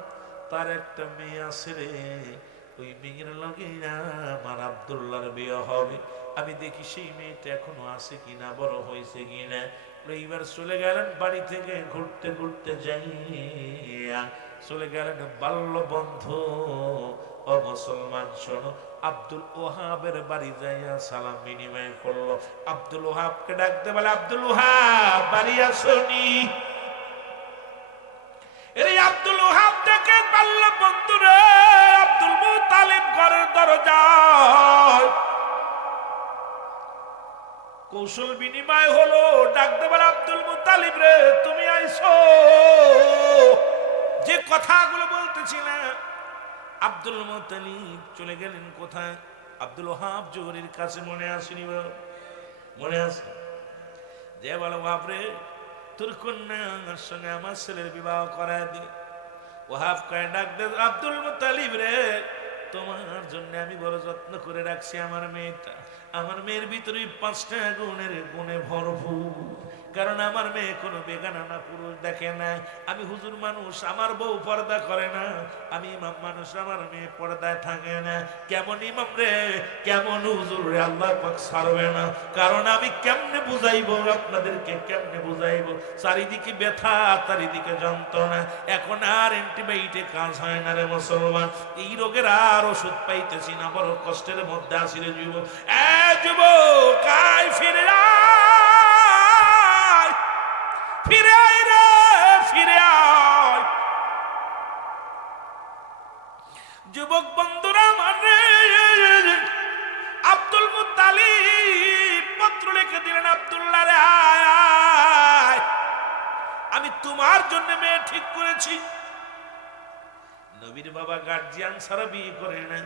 তার একটা মেয়ে আছে রে, ওই মেয়ের লগে আমার আব্দুল্লাহর বিয়ে হবে। আমি দেখি সেই মেয়েটা এখনো আছে কিনা, বড় হয়েছে কিনা। এইবার চলে গেলেন বাড়ি থেকে ঘুরতে ঘুরতে যাইয়া, চলে গেলেন বাল্য বন্ধু ও মুসলমান শোনো, আব্দুল ওহাবের বাড়ি যাইয়া সালাম বিনিময় করলো। আব্দুল ওহাবকে ডাকতে বলে, আব্দুল ওহাব বাড়ি আসনি? এই আব্দুল ওহাব থেকে বাল্য বন্ধু রে আব্দুল মুতালিব ঘরের দরজায় কৌশল বিনিময় হলো। ডাকতে বলে, আব্দুল মুতালিব রে তুমি আইছো? যে কথাগুলো বলতেছিলেন আব্দুল মুতালিব চলে গেলেন কোথায়? আব্দুল ওহাব জোহরির কাছে। মনে আসেনি? মনে আছে? যে বলো, ওহাব রে তোর কন্যার সঙ্গে আমার ছেলের বিবাহ করায় দি। ওহাব কয়, ডাক দে আব্দুল মুতালিব রে, তোমার জন্য আমি বড় যত্ন করে রাখছি আমার মেয়েটা। আমার মেয়ের ভিতরে 5টা গুণের গুণে ভরপুর। কারণ আমার মেয়ে কোনো বেগানা না পুরুষ দেখে না। আমি হুজুর মানুষ, আমার বউ পর্দা করে না। আমি ইমাম মানুষ, আমার মেয়ে পর্দায় থাকে না। কেমন ইমাম রে, কেমন হুজুর রে, আল্লাহ পাক ছাড়বে না। কারণ আমি কেমনে বুঝাইবো আপনাদেরকে, কেমনে বুঝাইবো? চারিদিকে ব্যথা, চারিদিকে যন্ত্রণা। এখন আর অ্যান্টিবায়োটিক কাজ হয় না রে মুসলমান। এই রোগের আর ওষুধ পাইতেছি না, বড় কষ্টের মধ্যে আসি রে যুবক। যুবক আয়, ফিরে আয়, ফিরে আয় রে, ফিরে আয়। যুবক বন্ধুরা আমার রে, আব্দুল মুতালিব পত্র লিখে দিলেন, আব্দুল্লাহ রে আয়, আমি তোমার জন্য মেয়ে ঠিক করেছি। নবীর বাবা গার্জিয়ান ছাড়া বিয়ে করে না।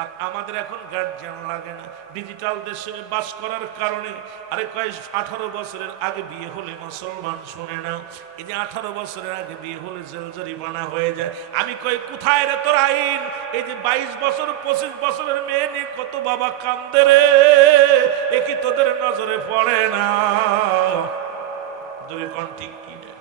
আর আমাদের এখন গার্জিয়ান লাগে না, ডিজিটাল দেশে বাস করার কারণে। আরে কয় 18 বছরের আগে বিয়ে হলে মুসলমান শুনে নাও, এই যে 18 বছরের আগে বিয়ে হলে জেল জরিমানা হয়ে যায়। আমি কই কোথায় রে তোর আইন? এই যে 22 বছর 25 বছরের মেয়ে নিয়ে কত বাবা কান্দে রে, এ কি তোদের নজরে পড়ে না? যদি কোন ঠিক কিনা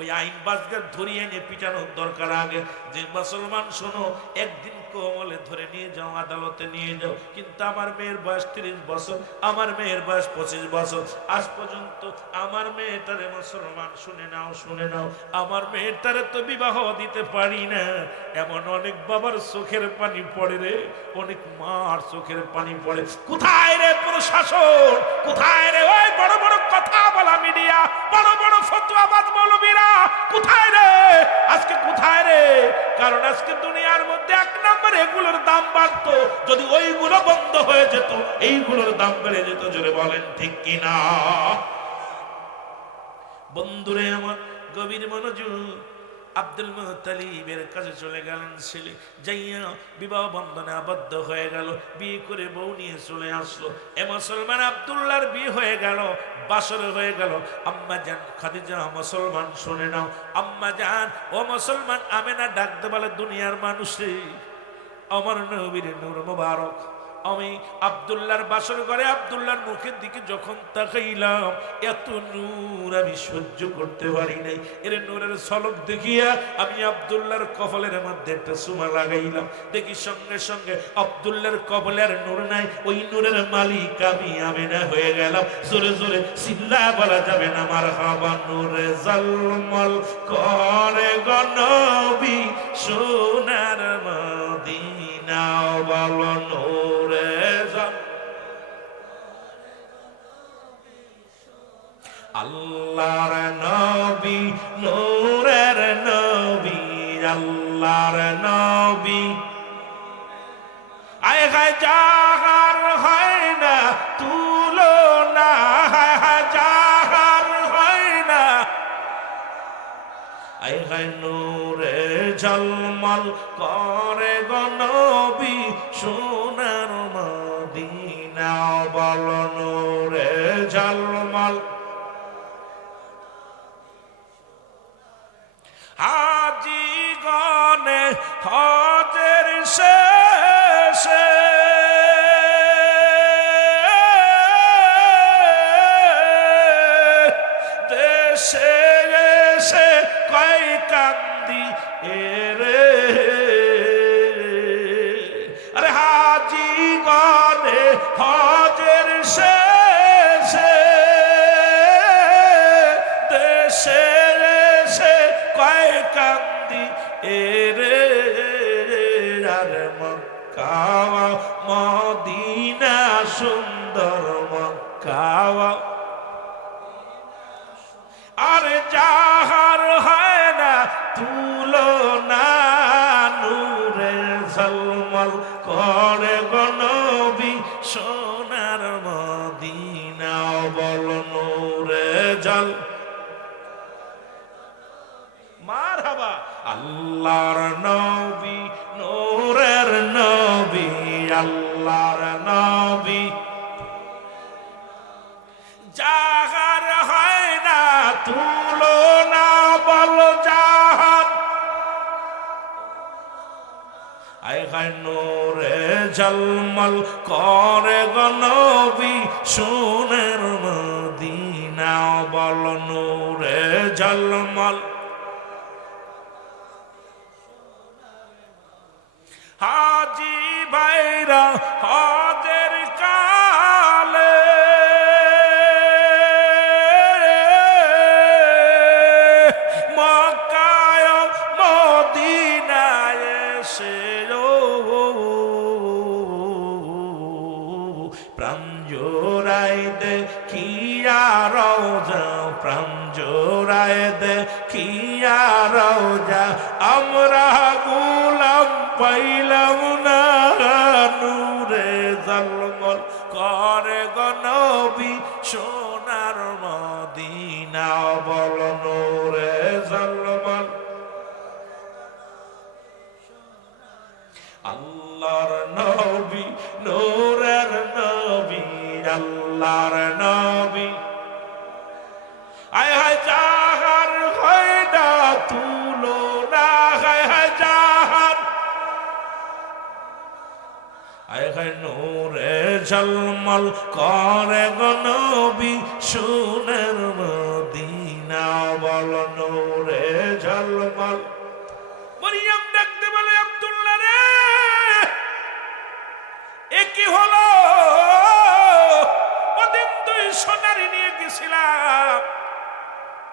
ওই আইন বাজগার ধরিয়ে এনে পিটানোর দরকার। আগে যে মুসলমান শোনো, একদিন কোমলে ধরে নিয়ে যাও, আদালতে নিয়ে যাও। কিন্তু আমার মেয়ের বয়স 30 বছর, আমার মেয়ের বয়স 25 বছর। আজ পর্যন্ত আমার মেয়েটারে মুসলমান শুনে নাও, শুনে নাও, আমার মেয়েটারে তো বিবাহ দিতে পারি না। এমন অনেক বাবার চোখের পানি পড়ে রে, অনেক মার চোখের পানি পড়ে। কোথায় রে প্রশাসন? কোথায় রে ওই বড় বড় কথা বলা মিডিয়া, বড় বড় ফতোয়াবাজ মৌলবীরা? কোথায় রে আজকে, কোথায় রে? কারণ আজকে দুনিয়ার মধ্যে 1 নম্বর এগুলোর দাম বাড়তো। যদি ওইগুলো বন্ধ হয়ে যেত, এইগুলোর দাম বেড়ে যেত। জোরে বলেন ঠিক কিনা? বন্ধুরে আমার, গভীর মনোযোগ। আব্দুল মুতালিবের কাছে চলে গেলেন ছেলে, যাইয়া বিবাহ বন্ধনে আবদ্ধ হয়ে গেল, বিয়ে করে বউ নিয়ে চলে আসলো। এ মুসলমান আব্দুল্লাহর বিয়ে হয়ে গেল, বাসর হয়ে গেল। আম্মা জান খাদিজা মুসলমান শুনে নাও, আম্মা জান ও মুসলমান আমেনা ডাকতে বলে, দুনিয়ার মানুষে আমার নবীর নূর মুবারক। আমি আব্দুল্লাহর বাসর ঘরে আব্দুল্লাহর মুখের দিকে যখন তাকাইলাম, এত নূর আমি সহ্য করতে পারি নাই। এর নূরের ঝলক দেখিয়া আমি আব্দুল্লাহর কপালের মধ্যে একটা চুমা লাগাইলাম। দেখি সঙ্গে সঙ্গে আব্দুল্লাহর কপালের নূর নাই, ওই নূরের মালিক আমি আমেনা হয়ে গেলাম। জোরে জোরে চিল্লা বলা যাবে না মারহাবা। নূরে জলমল করে গো নবী সোনার মদিনা। বল নূরে জাল আল্লাহর নবী নূরের নবী আল্লাহর নবী আয় হায় যাহার হয় না তুলনা হায় হায় যাহার হয় না আয় হায় নূরে ঝলমল করে গো নবী সোনার মদিনা বল নূরে ঝলমল হাজি গনে হজের শেষে দেশে এসে কয় কান্দি এরে আরে হাজি গনে হজের শেষে দেশে কয় কান্দি এরে আর মক্কা মদিনা সুন্দর মক্কা আর যাহার হয় না তুলনা নূরে ঝলমল করে গো নবী সোনার মদিনা বল নূরে ঝল মারহাবা আল্লাহর নবী নূরের নবী আল্লাহর নবী যাহার হয় না তুলনা বল যাহার আয় হায় নূরে ঝলমল করে গো নবী সোনার মদিনা বল নূরে ঝলমল হাজি ভাইরা হজের কালে মক্কায় মদিনায় এসে প্রাণ জোড়ায় দেখিয়া রওজা প্রাণ জোড়ায় দেখিয়া রওজা আমরা গোলাম পাইলাম না নূরে ঝলমল করে গো নবী সোনার মদিনা বল নূরে ঝলমল আল্লাহর নবী নূরের নবী আল্লাহর নবী আয় হায় যাহার হয় না তুলনা হায় হায় যাহার আয় হায় নূরে ঝলমল করে গো নবী সোনার মদিনা বল নূরে ঝলমল মরিয়ম ডাকতে বলে আব্দুল্লাহ রে এ কি হলো ওদিন তুই সোনারি নিয়ে গেছিলাম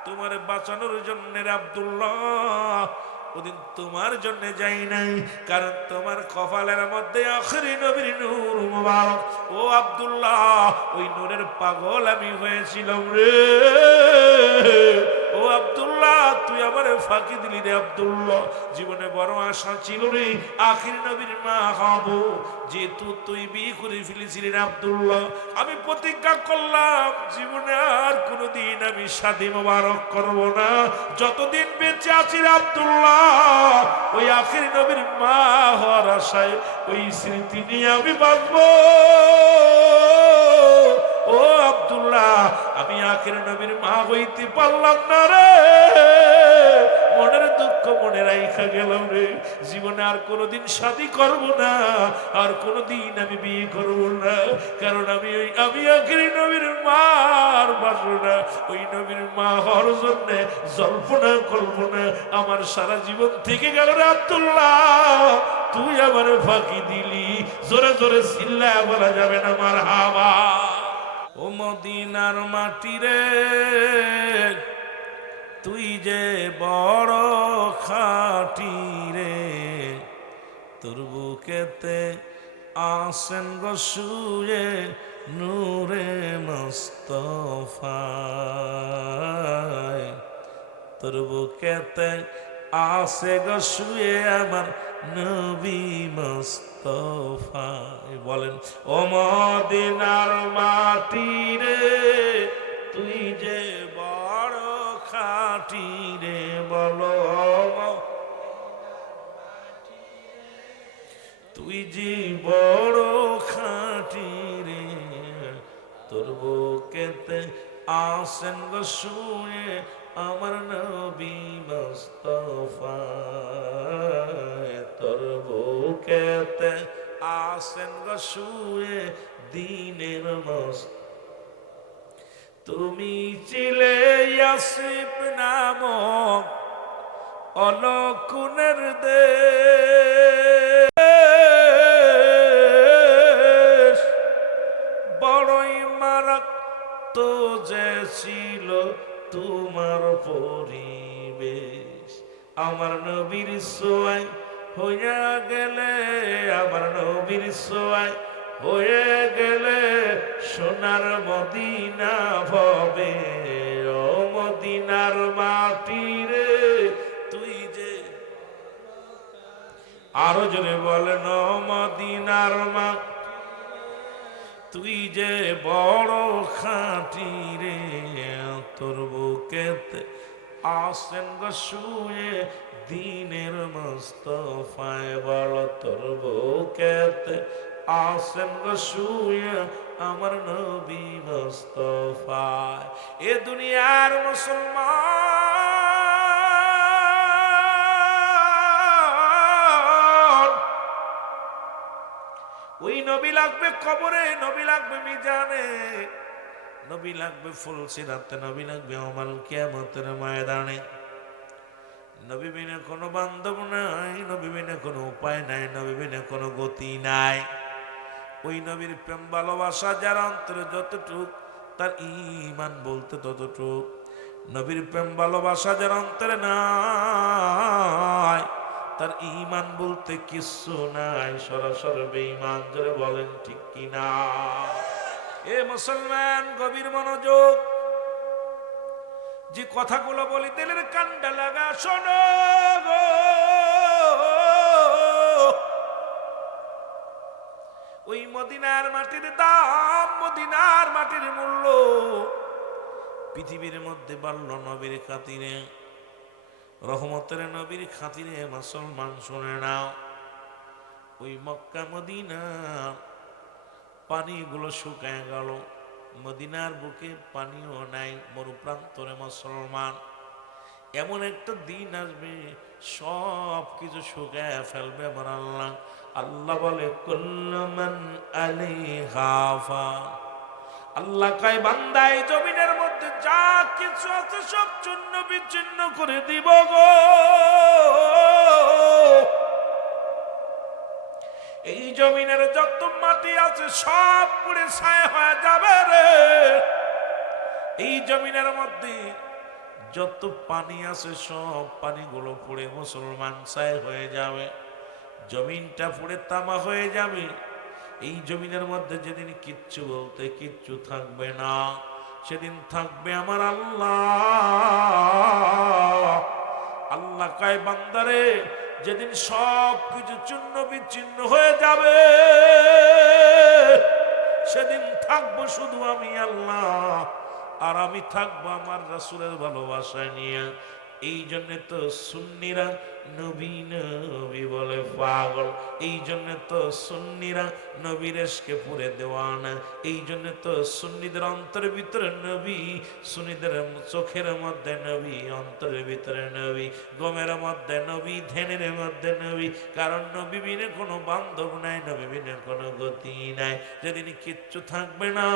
তোমার বাঁচানোর জন্য রে আব্দুল্লাহ ওদিন তোমার জন্য যাই নাই কারণ তোমার কপালের মধ্যে আখরি নবীর নূর মুবারক ও আব্দুল্লাহ ওই নূরের পাগল আমি হয়েছিলাম রে ও আব্দুল্লাহ তুই আমারে ফাঁকি দিলি রে আব্দুল্লাহ জীবনে বড় আশা ছিল রে আখির নবীর মা হবো যেহেতু তুই বিয়ে করে ফেলেছিলি রে আব্দুল্লাহ আমি প্রতিজ্ঞা করলাম জীবনে আর কোনোদিন আমি শাদী মোবারক করব না যতদিন বেঁচে আছি রে আব্দুল্লাহ ওই আখির নবীর মা হওয়ার আশায় ওই স্মৃতি নিয়ে আমি বাঁচবো ও আব্দুল্লাহ আমি আখির নবীর মা হইতে পারলাম না রে মনের দুঃখ মনে রাইখা গেলাম রে জীবনে আর কোনোদিন শাদী করব না আর কোনোদিন আমি বিয়ে করব না কারণ আমি আখির নবীর মার বাসনা ওই নবীর মা হওয়ার জন্য জল্পনা কল্পনা আমার সারা জীবন থেকে গেল রে আব্দুল্লাহ তুই আমার ফাঁকি দিলি জোরে জোরে চিল্লায়া বলা যাবে না আমার হাওয়া ও মদিনার মাটি রে তুই যে বড় খাঁটি রে তোর বুকেতে আসেন গো শুয়ে নূরে মুস্তাফায়, তোর বুকেতে আসে গো শুয়ে আমার নবী মুস্তাফা। বলেন ও মদিনার মাটি রে তুই যে বড় খাঁটি রে, বলো তুই যে বড় খাঁটি রে, তোর বুকেতে আসেন গো শুয়ে আমার নবী মুস্তাফা, তোর বুকেতে আসেন গো শুয়ে দ্বীনের মুস্তাফা। তুমি ছিলে ইয়াসিফ নামক অলকুনের দেশ, বড়ই মারাত্মক যে ছিল তোমার পরিবেশ। আমার নবীর সোয়াই হইয়া গেলে, আমার নবীর সোয়াই হয়ে গেলে সোনার মদিনা হবে। ও মদিনার মাটি রে তুই যে, আরো জোরে বলেন ও মদিনার মা তুই যে বড় খাঁটি রে, তোর বুকেতে আসেন গো শুয়ে দ্বীনের মুস্তাফায়, বড় তোর বুকেতে আসেন গো শুয়ে আমার নবী মুস্তাফায়। এ দুনিয়ার মুসলমান ওই নবী লাগবে কবরে, নবী লাগবে মিজানে, নবী লাগবে ফুলসিরাতে, নবী লাগবে ইয়াউমুল কিয়ামতের ময়দানে। নবী বিনে কোনো বান্ধব নাই, নবী বিনে কোনো উপায় নাই, নবী বিনে কোনো গতি নাই। ওই নবীর প্রেম ভালোবাসা যার অন্তরে যতটুক, তার ঈমান বলতে ততটুক। নবীর প্রেম ভালোবাসা যার অন্তরে নাই, তার ঈমান বলতে কিছু নাই, সরাসরি বেঈমান। জোরে বলেন ঠিক কিনা? এ মুসলমান গভীর মনোযোগ, যে কথাগুলো বলি দিলের কান্ডা লাগা শোনো গো। ওই মদিনার মাটির দাম, মদিনার মাটির মূল্য পৃথিবীর মধ্যে বাড়ল নবীর খাতিরে, রহমতের নবীর খাতিরে। মুসলমান শুনে নাও, ওই মক্কা মদিনা পানিগুলো শুকায় গেল, মদিনার বুকে পানিও নাই, মরুপ্রান্তরে। মুসলমান এমন একটা দিন আসবে সব কিছু শুকায় ফেলবে আমার আল্লাহ। আল্লাহ বলে কুল্লু মান আলাইহা ফান, আল্লাহ কয় বান্দা এই জমিনের মধ্যে যা কিছু আছে সব চূর্ণ বিচ্ছিন্ন করে দিব গো। এই জমিনের যত মাটি আছে সব পুড়ে ছাই হয়ে যাবে রে। এই জমিনের মধ্যে যত পানি আছে সব পানিগুলো পুড়ে মুসলমান ছাই হয়ে যাবে, জমিনটা পুড়ে তামা হয়ে যাবে। এই জমিনের মধ্যে যেদিন কিচ্ছু বলতে কিচ্ছু থাকবে না, সেদিন থাকবে আমার আল্লাহ। আল্লাহ কয় বান্দারে যেদিন সব কিছু চূর্ণ বিচ্ছিন্ন হয়ে যাবে, সেদিন থাকবো শুধু আমি আল্লাহ, আর আমি থাকবো আমার রাসূলের ভালোবাসা নিয়ে। এই জন্য তো সুন্নিরা নবী নবী বলে পাগল, এই জন্য তো সুন্নিরা নবীর ইশকে পুরে দেওয়ানা। এই জন্য তো সুন্নিদের অন্তরের ভিতরে নবী, সুন্নিদের চোখের মধ্যে নবী, অন্তরের ভিতরে নবী, গমের মধ্যে নবী, ধ্যানের মধ্যে নবী। কারণ নবী বিনে কোনো বান্ধব নাই, নবী বিনে কোনো গতি নাই। যেদিন কিচ্ছু থাকবে না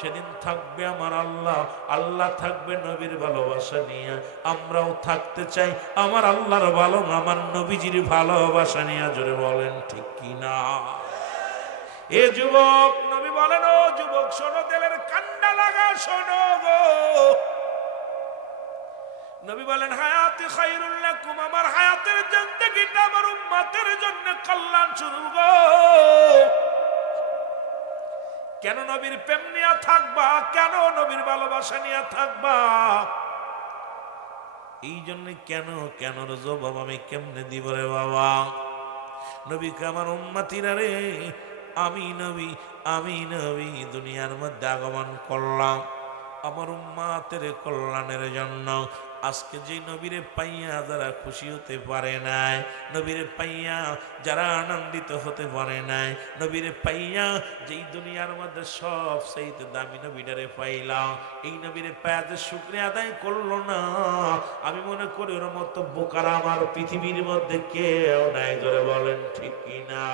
সেদিন থাকবে আমার আল্লাহ, আল্লাহ থাকবে নবীর ভালোবাসা নিয়ে। আমরাও থাকতে চাই আমার আল্লাহর ভালো, আমার নবীজির ভালোবাসা নিয়ে। জোরে বলেন ঠিক কিনা? এ যুবক, নবী বলেন ও যুবক শোনো, দিলের কান্ডা লাগা শোনো গো। নবী বলেন হায়াতি খায়রুল লাকুম, আমার হায়াতের জিন্দেগিটা আমার উম্মতের জন্য কল্যাণ শুরু গো। কেন নবীর প্রেম নিয়ে থাকবা, কেন নবীর ভালোবাসা নিয়ে থাকবা? এই জন্য কেন কেন জবাব আমি কেমনে দিব রে বাবা? নবীকে আমার উম্মতিরা রে, আমি নবী দুনিয়ার মধ্যে আগমন করলাম আমার উম্মাতের কল্যাণের জন্য। আজকে যে নবীরে পাইয়া যারা খুশি হতে পারে নাই, নবীরে পাইয়া যারা আনন্দিত হতে পারে নাই, নবীরে পাইয়া যেই দুনিয়ার মধ্যে সব চাইতে দামি নবীটারে পাইলাম, এই নবীরে পাইয়া যে শুকরিয়া আদায় করলো না, আমি মনে করি ওর মতো বোকার আমার পৃথিবীর মধ্যে কেউ নাই। ধরে বলেন ঠিক কিনা?